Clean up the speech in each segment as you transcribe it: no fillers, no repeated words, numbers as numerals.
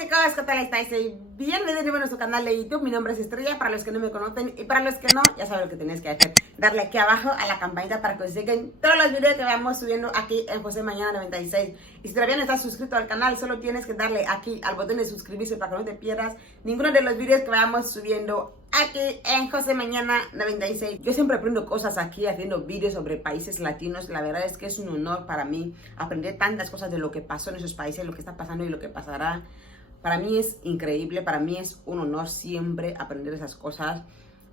chicos, ¿qué tal estáis? Bienvenidos de nuevo a nuestro canal de YouTube. Mi nombre es Estrella, para los que no me conocen, y para los que no, ya saben lo que tenéis que hacer. Darle aquí abajo a la campanita para que os lleguen todos los videos que vamos subiendo aquí en José Mañana 96. Y si todavía no estás suscrito al canal, solo tienes que darle aquí al botón de suscribirse para que no te pierdas ninguno de los videos que vamos subiendo aquí en José Mañana 96. Yo siempre aprendo cosas aquí haciendo vídeos sobre países latinos. La verdad es que es un honor para mí aprender tantas cosas de lo que pasó en esos países, lo que está pasando y lo que pasará. Para mí es increíble, para mí es un honor siempre aprender esas cosas,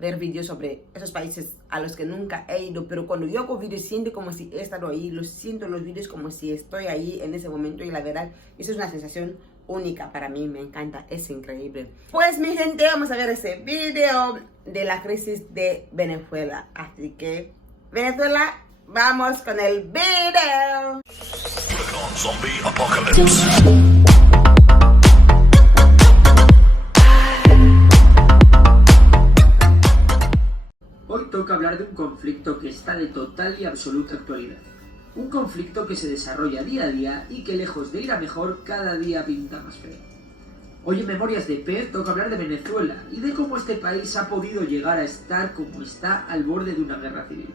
ver vídeos sobre esos países a los que nunca he ido, pero cuando yo hago vídeos siento como si he estado ahí, lo siento los vídeos como si estoy ahí en ese momento, y la verdad, eso es una sensación única para mí, me encanta, es increíble. Pues mi gente, vamos a ver ese video de la crisis de Venezuela, así que Venezuela, vamos con el video. Hoy toca hablar de un conflicto que está de total y absoluta actualidad. Un conflicto que se desarrolla día a día y que, lejos de ir a mejor, cada día pinta más feo. Hoy en Memorias de Pez toca hablar de Venezuela y de cómo este país ha podido llegar a estar como está al borde de una guerra civil.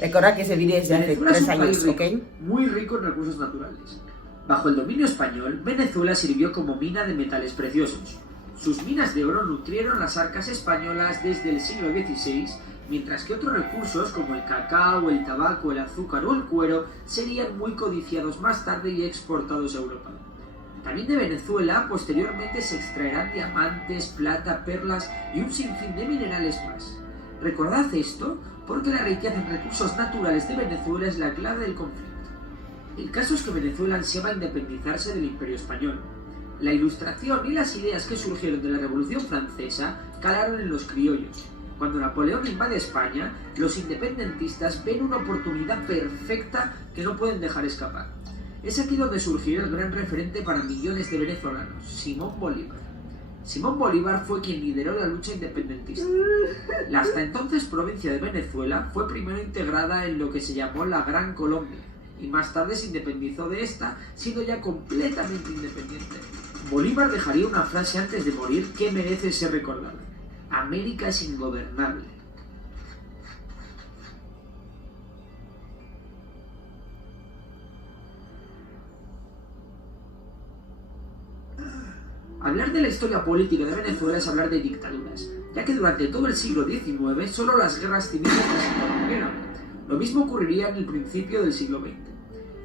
Recordad que ese vídeo es de hace 3 años, rico, ¿ok? Muy rico en recursos naturales. Bajo el dominio español, Venezuela sirvió como mina de metales preciosos. Sus minas de oro nutrieron las arcas españolas desde el siglo XVI, mientras que otros recursos como el cacao, el tabaco, el azúcar o el cuero serían muy codiciados más tarde y exportados a Europa. También de Venezuela posteriormente se extraerán diamantes, plata, perlas y un sinfín de minerales más. Recordad esto porque la riqueza en recursos naturales de Venezuela es la clave del conflicto. El caso es que Venezuela ansiaba independizarse del Imperio Español. La Ilustración y las ideas que surgieron de la Revolución Francesa calaron en los criollos. Cuando Napoleón invade España, los independentistas ven una oportunidad perfecta que no pueden dejar escapar. Es aquí donde surgió el gran referente para millones de venezolanos, Simón Bolívar. Simón Bolívar fue quien lideró la lucha independentista. La hasta entonces provincia de Venezuela fue primero integrada en lo que se llamó la Gran Colombia, y más tarde se independizó de esta, siendo ya completamente independiente. Bolívar dejaría una frase antes de morir que merece ser recordada: América es ingobernable. Hablar de la historia política de Venezuela es hablar de dictaduras, ya que durante todo el siglo XIX solo las guerras civiles las interrumpieron. Lo mismo ocurriría en el principio del siglo XX.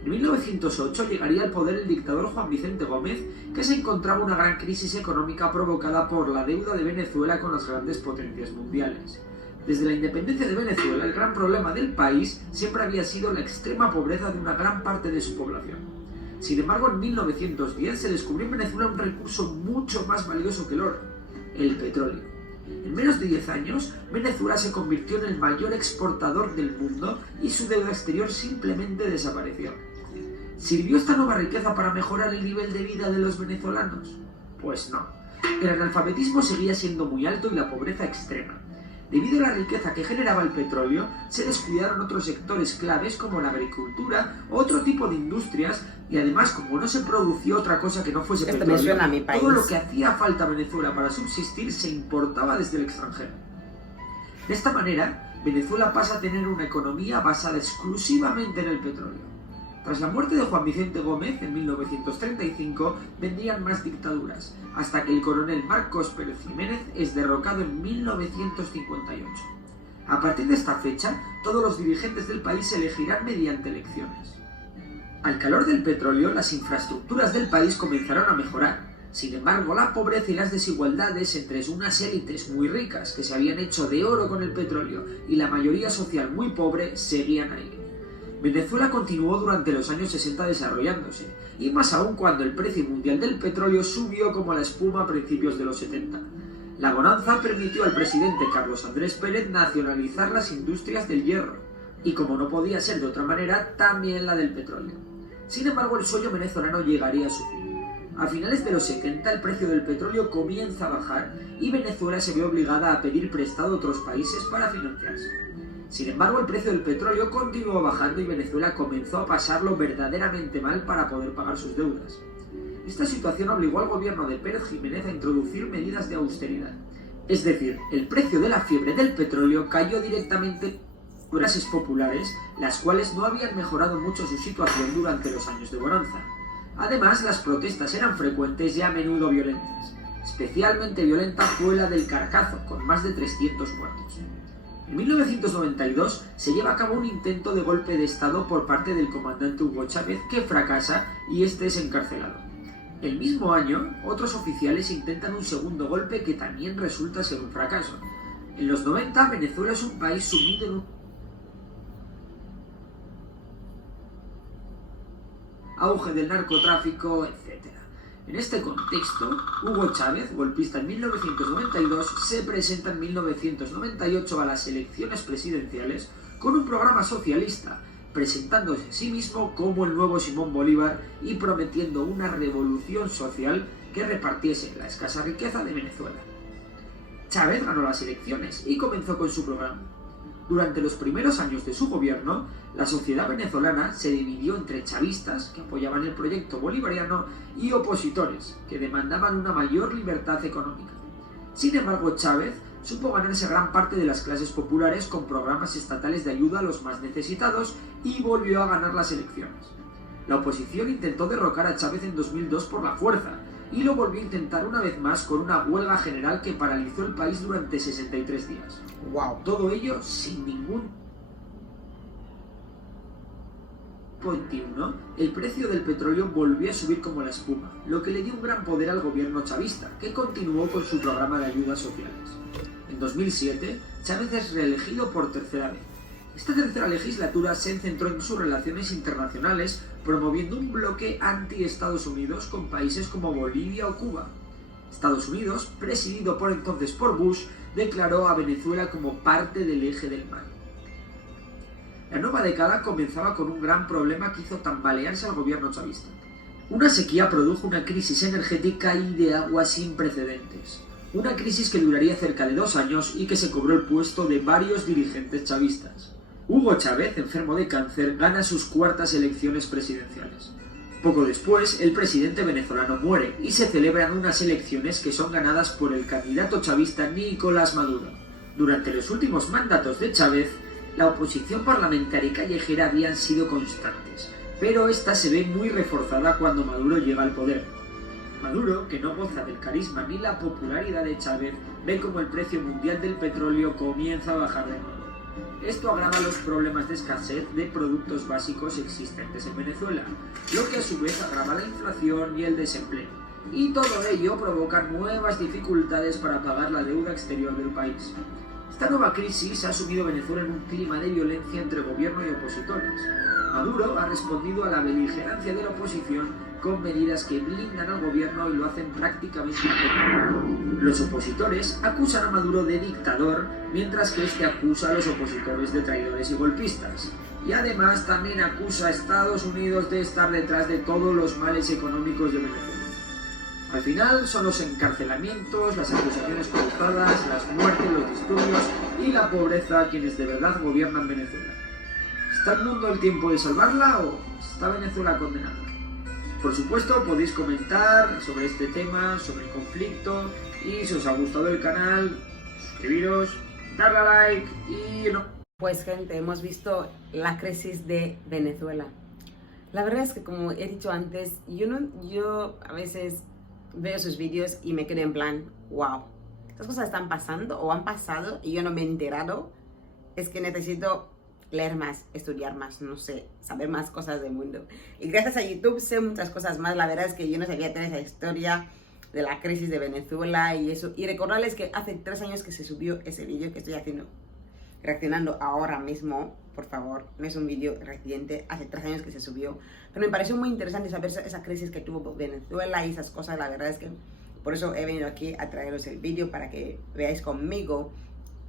En 1908 llegaría al poder el dictador Juan Vicente Gómez, que se encontraba una gran crisis económica provocada por la deuda de Venezuela con las grandes potencias mundiales. Desde la independencia de Venezuela, el gran problema del país siempre había sido la extrema pobreza de una gran parte de su población. Sin embargo, en 1910 se descubrió en Venezuela un recurso mucho más valioso que el oro: el petróleo. En menos de 10 años, Venezuela se convirtió en el mayor exportador del mundo y su deuda exterior simplemente desapareció. ¿Sirvió esta nueva riqueza para mejorar el nivel de vida de los venezolanos? Pues no. El analfabetismo seguía siendo muy alto y la pobreza extrema. Debido a la riqueza que generaba el petróleo, se descuidaron otros sectores claves como la agricultura o otro tipo de industrias, y además, como no se produció otra cosa que no fuese petróleo, todo lo que hacía falta a Venezuela para subsistir se importaba desde el extranjero. De esta manera, Venezuela pasa a tener una economía basada exclusivamente en el petróleo. Tras la muerte de Juan Vicente Gómez en 1935, vendrían más dictaduras, hasta que el coronel Marcos Pérez Jiménez es derrocado en 1958. A partir de esta fecha, todos los dirigentes del país se elegirán mediante elecciones. Al calor del petróleo, las infraestructuras del país comenzaron a mejorar. Sin embargo, la pobreza y las desigualdades entre unas élites muy ricas que se habían hecho de oro con el petróleo y la mayoría social muy pobre seguían ahí. Venezuela continuó durante los años 60 desarrollándose, y más aún cuando el precio mundial del petróleo subió como la espuma a principios de los 70. La bonanza permitió al presidente Carlos Andrés Pérez nacionalizar las industrias del hierro, y como no podía ser de otra manera, también la del petróleo. Sin embargo, el sueño venezolano llegaría a su fin. A finales de los 70 el precio del petróleo comienza a bajar y Venezuela se ve obligada a pedir prestado a otros países para financiarse. Sin embargo, el precio del petróleo continuó bajando y Venezuela comenzó a pasarlo verdaderamente mal para poder pagar sus deudas. Esta situación obligó al gobierno de Pérez Jiménez a introducir medidas de austeridad. Es decir, el precio de la fiebre del petróleo cayó directamente en clases populares, las cuales no habían mejorado mucho su situación durante los años de bonanza. Además, las protestas eran frecuentes y a menudo violentas. Especialmente violenta fue la del Carcazo, con más de 300 muertos. En 1992 se lleva a cabo un intento de golpe de Estado por parte del comandante Hugo Chávez que fracasa y este es encarcelado. El mismo año, otros oficiales intentan un segundo golpe que también resulta ser un fracaso. En los 90, Venezuela es un país sumido en un auge del narcotráfico, etc. En este contexto, Hugo Chávez, golpista en 1992, se presenta en 1998 a las elecciones presidenciales con un programa socialista, presentándose a sí mismo como el nuevo Simón Bolívar y prometiendo una revolución social que repartiese la escasa riqueza de Venezuela. Chávez ganó las elecciones y comenzó con su programa. Durante los primeros años de su gobierno, la sociedad venezolana se dividió entre chavistas, que apoyaban el proyecto bolivariano, y opositores, que demandaban una mayor libertad económica. Sin embargo, Chávez supo ganarse gran parte de las clases populares con programas estatales de ayuda a los más necesitados y volvió a ganar las elecciones. La oposición intentó derrocar a Chávez en 2002 por la fuerza, y lo volvió a intentar una vez más con una huelga general que paralizó el país durante 63 días. Wow. Todo ello sin ningún 21, el precio del petróleo volvió a subir como la espuma, lo que le dio un gran poder al gobierno chavista, que continuó con su programa de ayudas sociales. En 2007, Chávez es reelegido por tercera vez. Esta tercera legislatura se centró en sus relaciones internacionales, promoviendo un bloque anti-Estados Unidos con países como Bolivia o Cuba. Estados Unidos, presidido por entonces por Bush, declaró a Venezuela como parte del eje del mal. La nueva década comenzaba con un gran problema que hizo tambalearse al gobierno chavista. Una sequía produjo una crisis energética y de agua sin precedentes. Una crisis que duraría cerca de 2 años y que se cobró el puesto de varios dirigentes chavistas. Hugo Chávez, enfermo de cáncer, gana sus cuartas elecciones presidenciales. Poco después, el presidente venezolano muere y se celebran unas elecciones que son ganadas por el candidato chavista Nicolás Maduro. Durante los últimos mandatos de Chávez, la oposición parlamentaria y callejera habían sido constantes, pero esta se ve muy reforzada cuando Maduro llega al poder. Maduro, que no goza del carisma ni la popularidad de Chávez, ve como el precio mundial del petróleo comienza a bajar de nuevo. Esto agrava los problemas de escasez de productos básicos existentes en Venezuela, lo que a su vez agrava la inflación y el desempleo. Y todo ello provoca nuevas dificultades para pagar la deuda exterior del país. Esta nueva crisis ha sumido a Venezuela en un clima de violencia entre gobierno y opositores. Maduro ha respondido a la beligerancia de la oposición con medidas que blindan al gobierno y lo hacen prácticamente imposible. Los opositores acusan a Maduro de dictador, mientras que este acusa a los opositores de traidores y golpistas. Y además también acusa a Estados Unidos de estar detrás de todos los males económicos de Venezuela. Al final son los encarcelamientos, las acusaciones cruzadas, las muertes, los disturbios y la pobreza quienes de verdad gobiernan Venezuela. ¿Está el mundo el tiempo de salvarla o está Venezuela condenada? Por supuesto, podéis comentar sobre este tema, sobre el conflicto, y si os ha gustado el canal, suscribiros, darle a like y no. Pues gente, hemos visto la crisis de Venezuela. La verdad es que, como he dicho antes, yo a veces veo sus vídeos y me quedo en plan, wow, estas cosas están pasando o han pasado y yo no me he enterado. Es que necesito leer más, estudiar más, no sé, saber más cosas del mundo. Y gracias a YouTube sé muchas cosas más. La verdad es que yo no sabía toda esa historia de la crisis de Venezuela y eso. Y recordarles que hace 3 años que se subió ese vídeo que estoy haciendo, reaccionando ahora mismo, por favor. No es un vídeo reciente, hace 3 años que se subió. Pero me pareció muy interesante saber esa crisis que tuvo Venezuela y esas cosas. La verdad es que por eso he venido aquí a traeros el vídeo para que veáis conmigo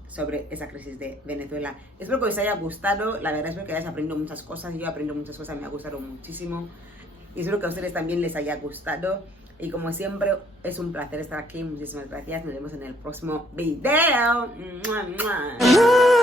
sobre esa crisis de Venezuela. Espero que os haya gustado. La verdad es que hayáis aprendido muchas cosas. Yo aprendo muchas cosas, me ha gustado muchísimo. Y espero que a ustedes también les haya gustado. Y como siempre, es un placer estar aquí. Muchísimas gracias. Nos vemos en el próximo video. ¡Mua, mua!